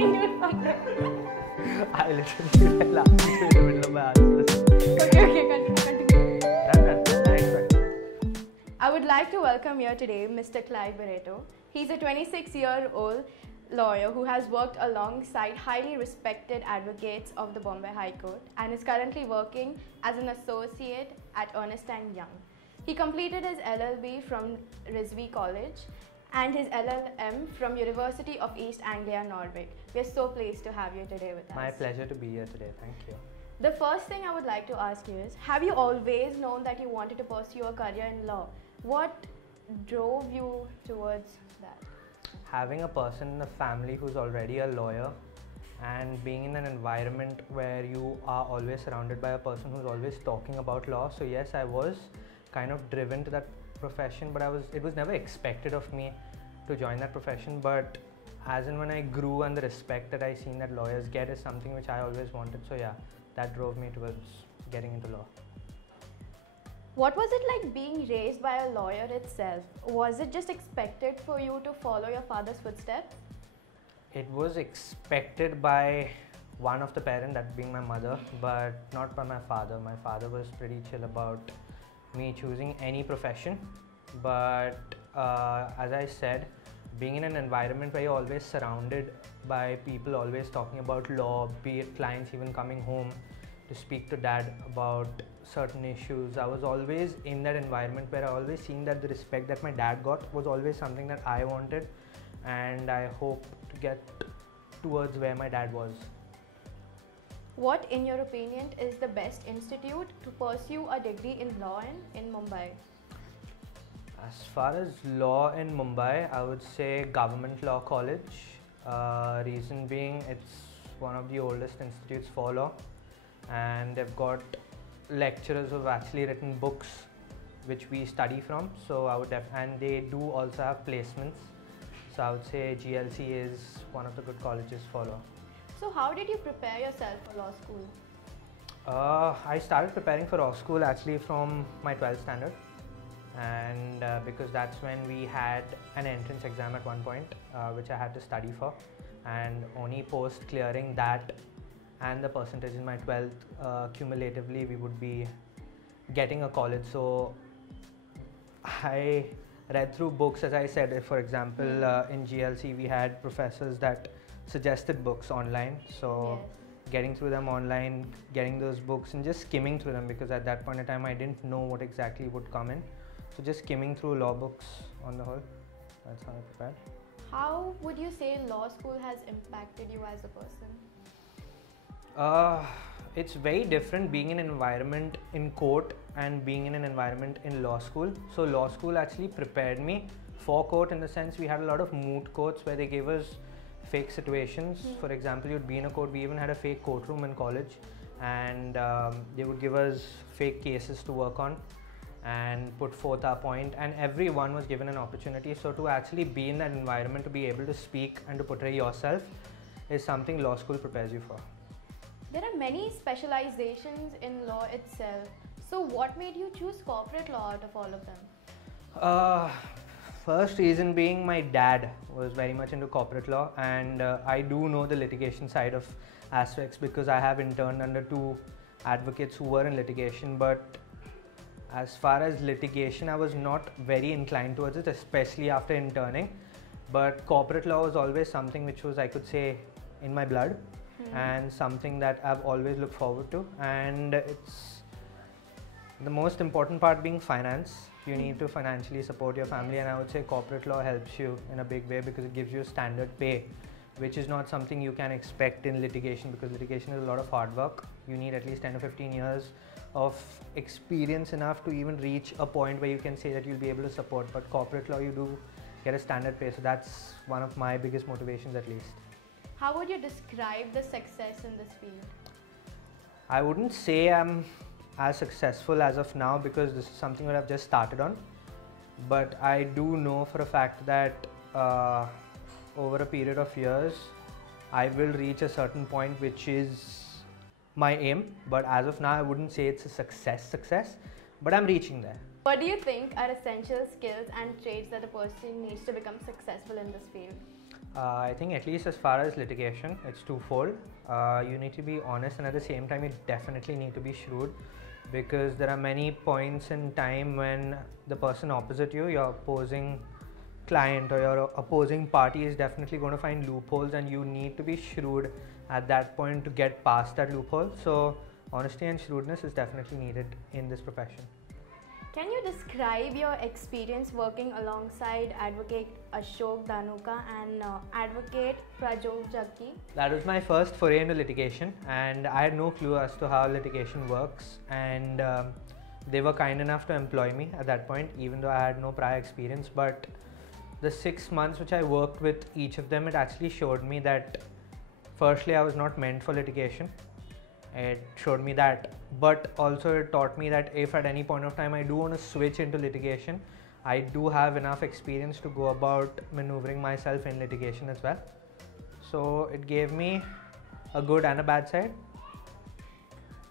I literally fell out in the middle of my answers. Okay, continue. Done. Next one. I would like to welcome here today Mr. Clive Baretto. He's a 26-year-old lawyer who has worked alongside highly respected advocates of the Bombay High Court and is currently working as an associate at Ernst and Young. He completed his LLB from Rizvi College and his LLM from University of East Anglia, Norway. We are so pleased to have you today with us. My pleasure to be here today. Thank you. The first thing I would like to ask you is, have you always known that you wanted to pursue a career in law? What drove you towards that? Having a person in the family who's already a lawyer and being in an environment where you are always surrounded by a person who's always talking about law. So yes, I was kind of driven to that profession, but it was never expected of me to join that profession. But as in when I grew and the respect that I seen that lawyers get is something which I always wanted. So yeah, that drove me towards getting into law. What was it like being raised by a lawyer itself? Was it just expected for you to follow your father's footsteps? It was expected by one of the parents, that being my mother, but not by my father. My father was pretty chill about me choosing any profession. But as I said, being in an environment where you're always surrounded by people always talking about law, be it clients even coming home to speak to dad about certain issues, I was always in that environment where I always seen that the respect that my dad got was always something that I wanted, and I hope to get towards where my dad was. What, in your opinion, is the best institute to pursue a degree in law in Mumbai? As far as law in Mumbai, I would say Government Law College. Reason being, it's one of the oldest institutes for law, and they've got lecturers who've actually written books which we study from. So I would and they do also have placements. So I would say GLC is one of the good colleges for law. So how did you prepare yourself for law school? I started preparing for law school actually from my 12th standard, and because that's when we had an entrance exam at one point which I had to study for, and only post clearing that and the percentage in my 12th cumulatively we would be getting a college. So I read through books, as I said. For example, in GLC we had professors that suggested books online, so yes, getting through them online, getting those books and just skimming through them, because at that point in time I didn't know what exactly would come in. So just skimming through law books on the whole, that's how I prepared. How would you say law school has impacted you as a person? It's very different being in an environment in court and being in an environment in law school. So law school actually prepared me for court, in the sense we had a lot of moot courts where they gave us fake situations. For example, you'd be in a court. We even had a fake courtroom in college, and they would give us fake cases to work on and put forth our point, and everyone was given an opportunity. So to actually be in that environment, to be able to speak and to portray yourself, is something law school prepares you for. There are many specializations in law itself. So what made you choose corporate law out of all of them? First reason being, my dad was very much into corporate law, and I do know the litigation side of aspects because I have interned under two advocates who were in litigation. But as far as litigation, I was not very inclined towards it, especially after interning. But corporate law was always something which was, I could say, in my blood, and something that I've always looked forward to. And it's the most important part being finance. You need to financially support your family, and I would say corporate law helps you in a big way because it gives you standard pay, which is not something you can expect in litigation, because litigation is a lot of hard work. You need at least 10 to 15 years of experience enough to even reach a point where you can say that you'll be able to support. But corporate law, you do get a standard pay, so that's one of my biggest motivations at least. How would you describe the success in this field? I wouldn't say I'm as successful as of now, because this is something that I've just started on, but I do know for a fact that over a period of years I will reach a certain point which is my aim. But as of now I wouldn't say it's a success, but I'm reaching there. What do you think are essential skills and traits that a person needs to become successful in this field? I think at least as far as litigation, it's twofold. You need to be honest, and at the same time, you definitely need to be shrewd, because there are many points in time when the person opposite you, your opposing client or your opposing party, is definitely going to find loopholes, and you need to be shrewd at that point to get past that loophole. So honesty and shrewdness is definitely needed in this profession. Can you describe your experience working alongside Advocate Ashok Dhanuka and Advocate Prajojaki? That was my first foray into litigation, and I had no clue as to how litigation works, and they were kind enough to employ me at that point, even though I had no prior experience. But the 6 months which I worked with each of them, it actually showed me that firstly I was not meant for litigation. It showed me that, but also it taught me that if at any point of time I do want to switch into litigation, I do have enough experience to go about maneuvering myself in litigation as well. So it gave me a good and a bad side.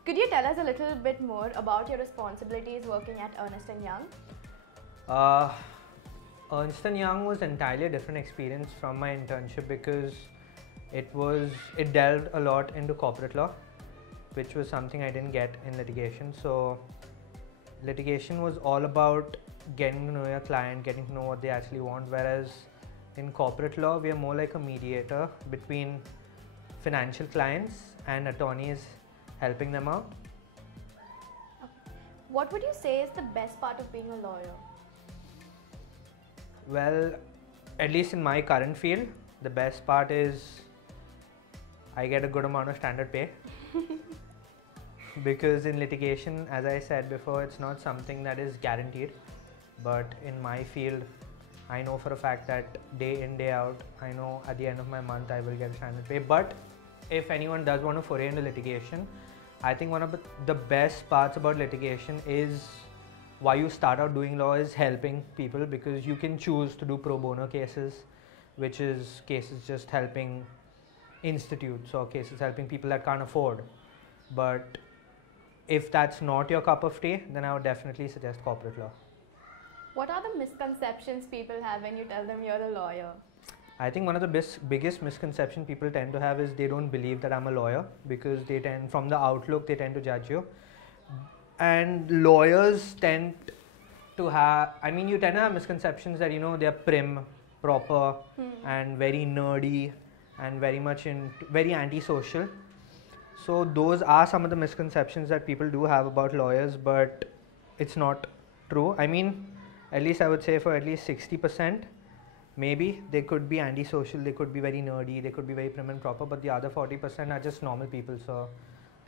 Could you tell us a little bit more about your responsibilities working at Ernst and Young? Ernst and Young was entirely a different experience from my internship, because it delved a lot into corporate law, which was something I didn't get in litigation. So litigation was all about getting to know your client, getting to know what they actually want, whereas in corporate law we are more like a mediator between financial clients and attorneys, helping them out. What would you say is the best part of being a lawyer? Well, at least in my current field, the best part is I get a good amount of standard pay. Because in litigation, as I said before, it's not something that is guaranteed, but in my field, I know for a fact that day in, day out, I know at the end of my month I will get standard pay. But if anyone does want to foray into litigation, I think one of the best parts about litigation is why you start out doing law is helping people, because you can choose to do pro bono cases, which is cases just helping institutes or cases helping people that can't afford. But if that's not your cup of tea, then I would definitely suggest corporate law. What are the misconceptions people have when you tell them you're a lawyer? I think one of the biggest misconception people tend to have is they don't believe that I'm a lawyer, because they tend, from the outlook, they tend to judge you. And lawyers tend to have, you tend to have misconceptions that, they're prim, proper, and very nerdy, and very antisocial. So those are some of the misconceptions that people do have about lawyers, but it's not true. At least I would say for at least 60%, maybe they could be antisocial, they could be very nerdy, they could be very prim and proper, but the other 40% are just normal people. So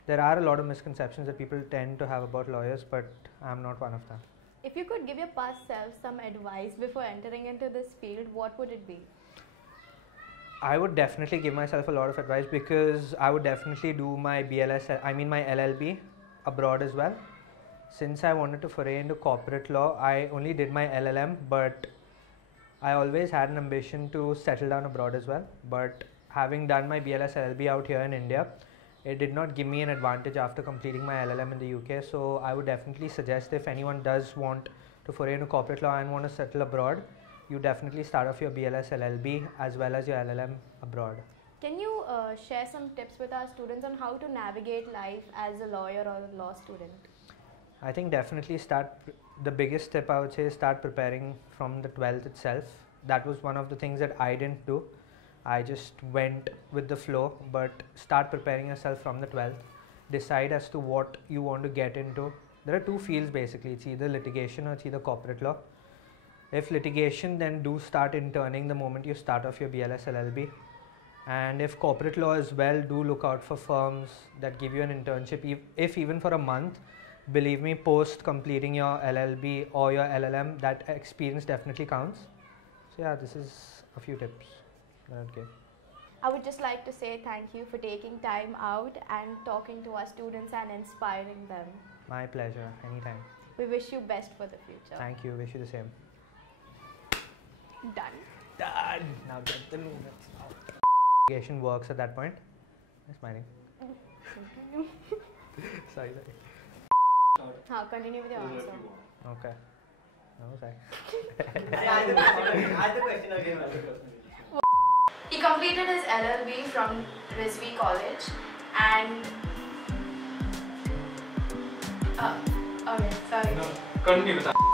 there are a lot of misconceptions that people tend to have about lawyers, but I'm not one of them. If you could give your past self some advice before entering into this field, what would it be? I would definitely give myself a lot of advice, because I would definitely do my my LLB abroad as well. Since I wanted to foray into corporate law, I only did my LLM, but I always had an ambition to settle down abroad as well. But having done my BLS LLB out here in India, it did not give me an advantage after completing my LLM in the UK. So I would definitely suggest, if anyone does want to foray into corporate law and want to settle abroad, you definitely start off your BLS LLB as well as your LLM abroad. Can you share some tips with our students on how to navigate life as a lawyer or a law student? I think definitely the biggest tip I would say is start preparing from the 12th itself. That was one of the things that I didn't do. I just went with the flow, but start preparing yourself from the 12th. Decide as to what you want to get into. There are two fields basically, it's either litigation or it's either corporate law. If litigation, then do start interning the moment you start off your BLS LLB. And if corporate law as well, do look out for firms that give you an internship, if even for a month. Believe me, post completing your LLB or your LLM, that experience definitely counts. So yeah, this is a few tips that I'd give. I would just like to say thank you for taking time out and talking to our students and inspiring them. My pleasure, anytime. We wish you best for the future. Thank you, wish you the same. Done. Done! Now get the limits out. Litigation works at that point. I'm smiling. Sorry. Continue with your answer. Okay. No, sorry. Ask the question again. completed his LLB from Rizvi College and okay, sorry. No, continue with that.